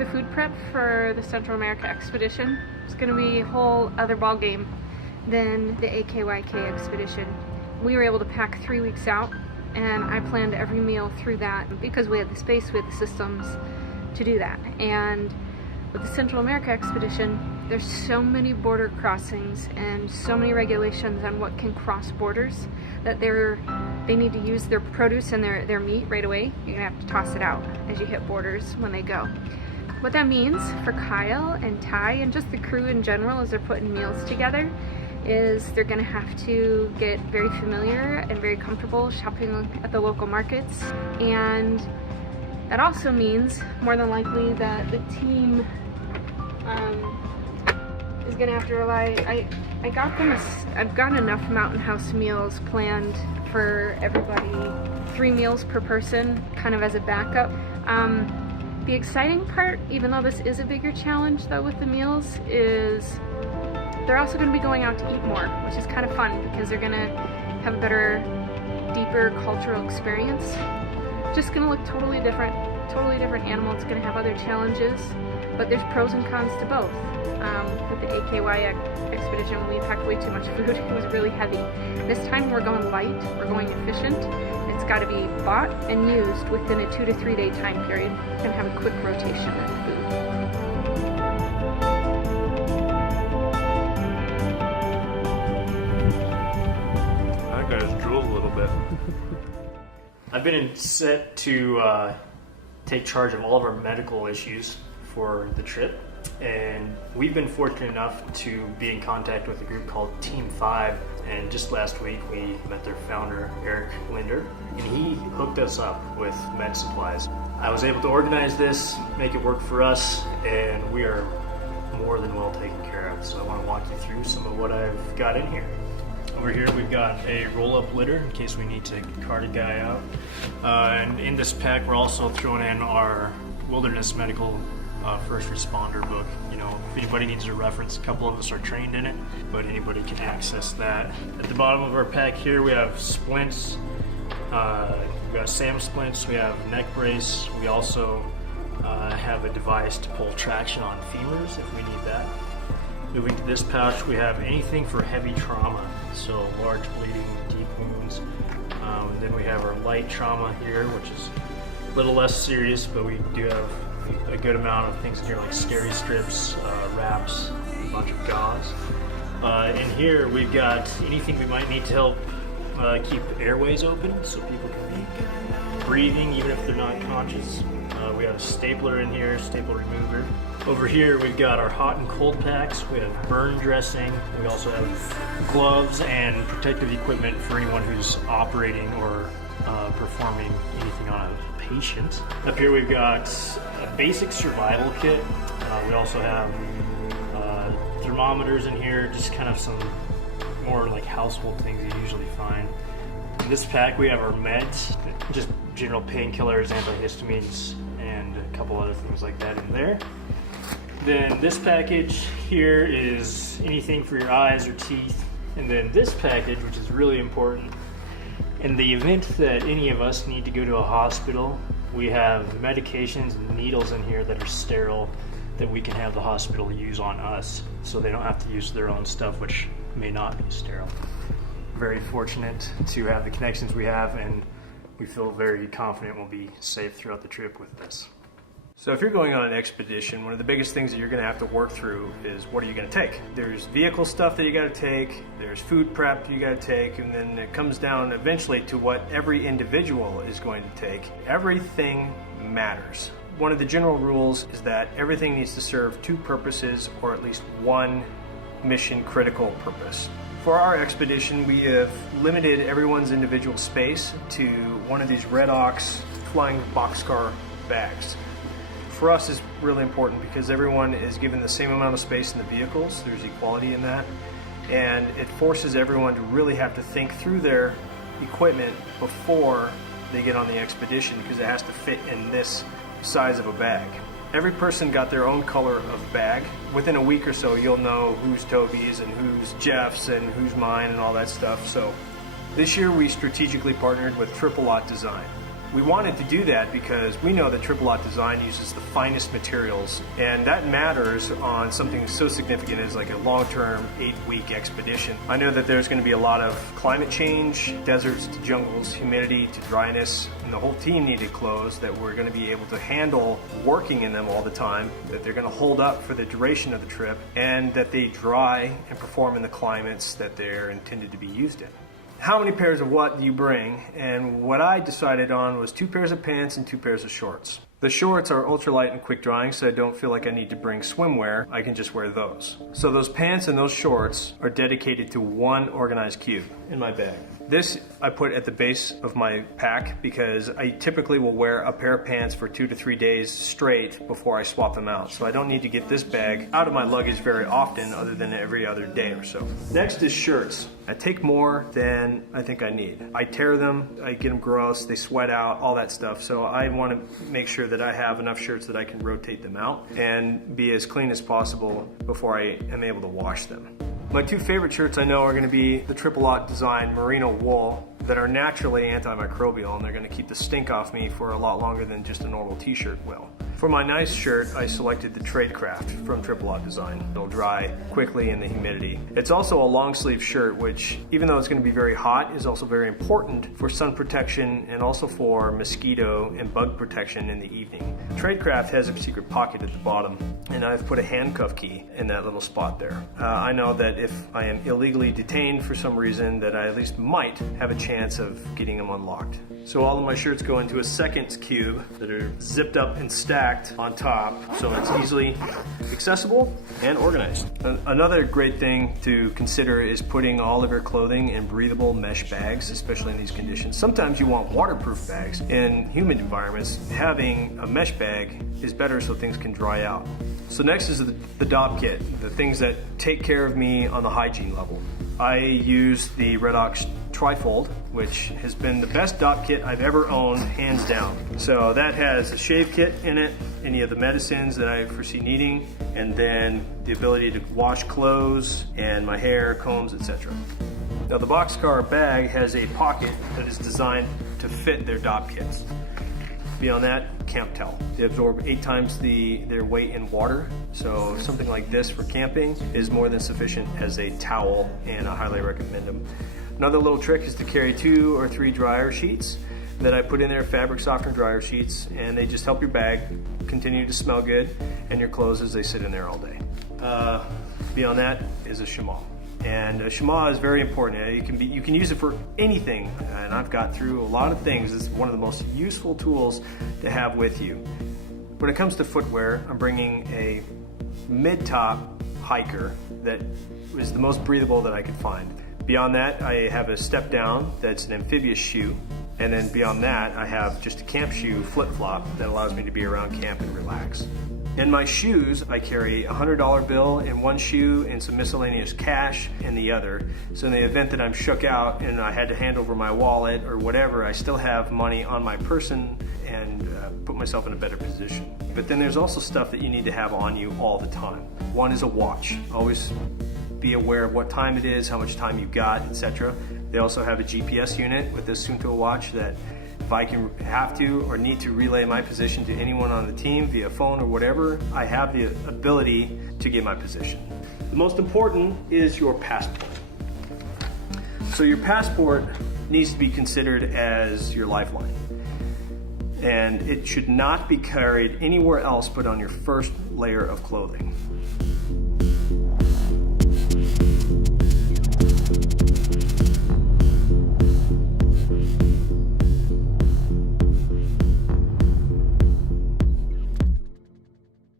the food prep for the Central America expedition. It's going to be a whole other ball game than the AKYK expedition. We were able to pack 3 weeks out, and I planned every meal through that because we had the space, we had the systems to do that. And with the Central America expedition, there's so many border crossings and so many regulations on what can cross borders that they need to use their produce and their meat right away. You're gonna have to toss it out as you hit borders when they go. What that means for Kyle and Ty and just the crew in general as they're putting meals together is they're gonna have to get very familiar and very comfortable shopping at the local markets. And that also means more than likely that the team is gonna have to rely. I've got enough Mountain House meals planned for everybody, 3 meals per person, kind of as a backup. The exciting part, even though this is a bigger challenge though with the meals, is they're also going to be going out to eat more, which is kind of fun because they're going to have a better, deeper cultural experience. Just going to look totally different animal. It's going to have other challenges, but there's pros and cons to both. With the AKY expedition, we packed way too much food. It was really heavy. This time we're going light, we're going efficient. It's got to be bought and used within a 2 to 3 day time period. We're going to have a quick rotation of food. That guy's drooled a little bit. I've been set to take charge of all of our medical issues for the trip, and we've been fortunate enough to be in contact with a group called Team 5, and just last week we met their founder, Eric Linder, and he hooked us up with med supplies. I was able to organize this, make it work for us, and we are more than well taken care of. So I want to walk you through some of what I've got in here. Over here we've got a roll-up litter in case we need to cart a guy out. And in this pack we're also throwing in our wilderness medical first responder book. You know, if anybody needs a reference, a couple of us are trained in it, but anybody can access that. At the bottom of our pack here we have splints, we got SAM splints, we have neck brace, we also have a device to pull traction on femurs if we need that. Moving to this pouch, we have anything for heavy trauma, so large bleeding, deep wounds. Then we have our light trauma here, which is a little less serious, but we do have a good amount of things in here like scary strips, wraps, a bunch of gauze. In here we've got anything we might need to help keep airways open so people can be breathing even if they're not conscious. We have a stapler in here, staple remover. Over here we've got our hot and cold packs, we have burn dressing, we also have gloves and protective equipment for anyone who's operating or performing anything on a patient. Up here we've got a basic survival kit. We also have thermometers in here, just kind of some more like household things you usually find. In this pack we have our meds, just general painkillers, antihistamines, and a couple other things like that in there. Then this package here is anything for your eyes or teeth. And then this package, which is really important, in the event that any of us need to go to a hospital, we have medications and needles in here that are sterile that we can have the hospital use on us so they don't have to use their own stuff, which may not be sterile. Very fortunate to have the connections we have, and we feel very confident we'll be safe throughout the trip with this. So if you're going on an expedition, one of the biggest things that you're going to have to work through is what are you going to take? There's vehicle stuff that you got to take, there's food prep you got to take, and then it comes down eventually to what every individual is going to take. Everything matters. One of the general rules is that everything needs to serve 2 purposes, or at least 1 mission critical purpose. For our expedition, we have limited everyone's individual space to one of these Red Ox flying boxcar bags. For us, it's really important because everyone is given the same amount of space in the vehicles. There's equality in that, and it forces everyone to really have to think through their equipment before they get on the expedition because it has to fit in this size of a bag. Every person got their own color of bag. Within a week or so, you'll know who's Toby's and who's Jeff's and who's mine and all that stuff. So this year we strategically partnered with Triple Lot Design. We wanted to do that because we know that Triple Lot Design uses the finest materials, and that matters on something so significant as like a long-term 8-week expedition. I know that there's going to be a lot of climate change, deserts to jungles, humidity to dryness, and the whole team needed clothes that we're going to be able to handle working in them all the time, that they're going to hold up for the duration of the trip, and that they dry and perform in the climates that they're intended to be used in. How many pairs of what do you bring? And what I decided on was 2 pairs of pants and 2 pairs of shorts. The shorts are ultralight and quick drying, so I don't feel like I need to bring swimwear. I can just wear those. So those pants and those shorts are dedicated to one organized cube in my bag. This I put at the base of my pack because I typically will wear a pair of pants for 2 to 3 days straight before I swap them out. So I don't need to get this bag out of my luggage very often, other than every other day or so. Next is shirts. I take more than I think I need. I tear them, I get them gross, they sweat out, all that stuff. So I want to make sure that I have enough shirts that I can rotate them out and be as clean as possible before I am able to wash them. My 2 favorite shirts I know are going to be the Triple Lot Design merino wool that are naturally antimicrobial, and they're going to keep the stink off me for a lot longer than just a normal t-shirt will. For my nice shirt, I selected the Tradecraft from Triple Lot Design. It'll dry quickly in the humidity. It's also a long sleeve shirt, which, even though it's going to be very hot, is also very important for sun protection and also for mosquito and bug protection in the evening. Tradecraft has a secret pocket at the bottom, and I've put a handcuff key in that little spot there. I know that if I am illegally detained for some reason, that I at least might have a chance of getting them unlocked. So all of my shirts go into a second cube that are zipped up and stacked on top, so it's easily accessible and organized. Another great thing to consider is putting all of your clothing in breathable mesh bags, especially in these conditions. Sometimes you want waterproof bags. In humid environments, having a mesh bag is better so things can dry out. So next is the DOP kit, the things that take care of me on the hygiene level. I use the Red Ox Trifold, which has been the best DOP kit I've ever owned, hands down. So that has a shave kit in it, any of the medicines that I foresee needing, and then the ability to wash clothes and my hair, combs, etc. Now the boxcar bag has a pocket that is designed to fit their DOP kits. Beyond that, camp towel. They absorb 8 times their weight in water, so something like this for camping is more than sufficient as a towel, and I highly recommend them. Another little trick is to carry 2 or 3 dryer sheets that I put in there, fabric softener dryer sheets, and they just help your bag continue to smell good and your clothes as they sit in there all day. Beyond that is a chamois. And a chamois is very important. You can use it for anything, and I've got through a lot of things. It's one of the most useful tools to have with you. When it comes to footwear, I'm bringing a mid-top hiker that is the most breathable that I could find. Beyond that, I have a step down that's an amphibious shoe. And then beyond that, I have just a camp shoe flip-flop that allows me to be around camp and relax. In my shoes, I carry a $100 bill in one shoe and some miscellaneous cash in the other. So in the event that I'm shook out and I had to hand over my wallet or whatever, I still have money on my person and put myself in a better position. But then there's also stuff that you need to have on you all the time. One is a watch. Always be aware of what time it is, how much time you've got, etc. They also have a GPS unit with this Suunto watch that if I can have to or need to relay my position to anyone on the team via phone or whatever, I have the ability to get my position. The most important is your passport. So your passport needs to be considered as your lifeline. And it should not be carried anywhere else but on your first layer of clothing.